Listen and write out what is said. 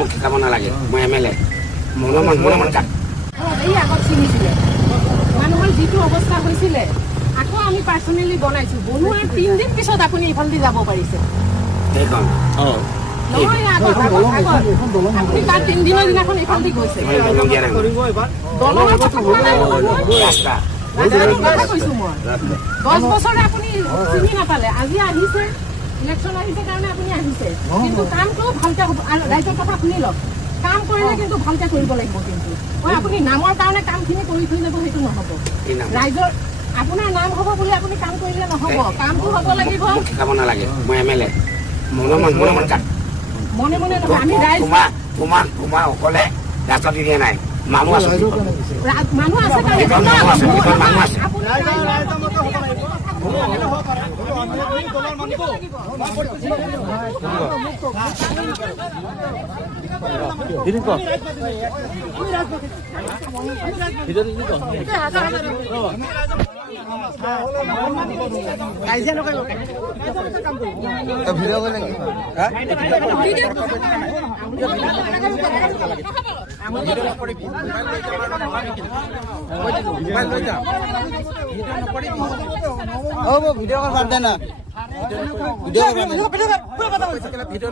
মোক শিকাব নালাগে মই MLA মনে কাট এই আগত চিনিছিলে মানুহৰ যিটো অৱস্থা হৈছিলে আকৌ আমি পাৰ্চনেলি বনাইছো বনোৱাৰ 3 দিন পিছত আপুনি ইফালদি যাব পাৰিছে সেইখন নহয় আগত আপুনি তাৰ 3 দিনৰ দিনাখন ইফালদি গৈছে দলঙৰ কথা কোৱা নাই ৰাস্তা কথা কৈছো মই 10 বছৰে আপুনি চিনি নাপালে আজি আহিছে ইলেকশ্যন আহিছে কাৰণে আপুনি আহিছে কিন্তু কামটো ভালকে ৰাইজৰ কথা শুনি লওক কাম কৰিলে কিন্তু ভালকে কৰিব লাগিব কিন্তু আপুনি নামৰ কাৰণে কামখিনি কৰি থৈ যাব সেইটো নহ'ব ৰাইজৰ আপোনাৰ নাম হ'ব বুলি আপুনি কাম কৰিলে নহ'ব কামটো হ'ব লাগিব মোক শিকাব নালাগে মই MLA মনে কাট মনে নহয় আমি ৰাইজ তোমাৰ অকলে ৰাস্তা দি দিয়া নাই মানুহ আছে মানুহ আছে ভিডিও বাদ দে না ভিডিও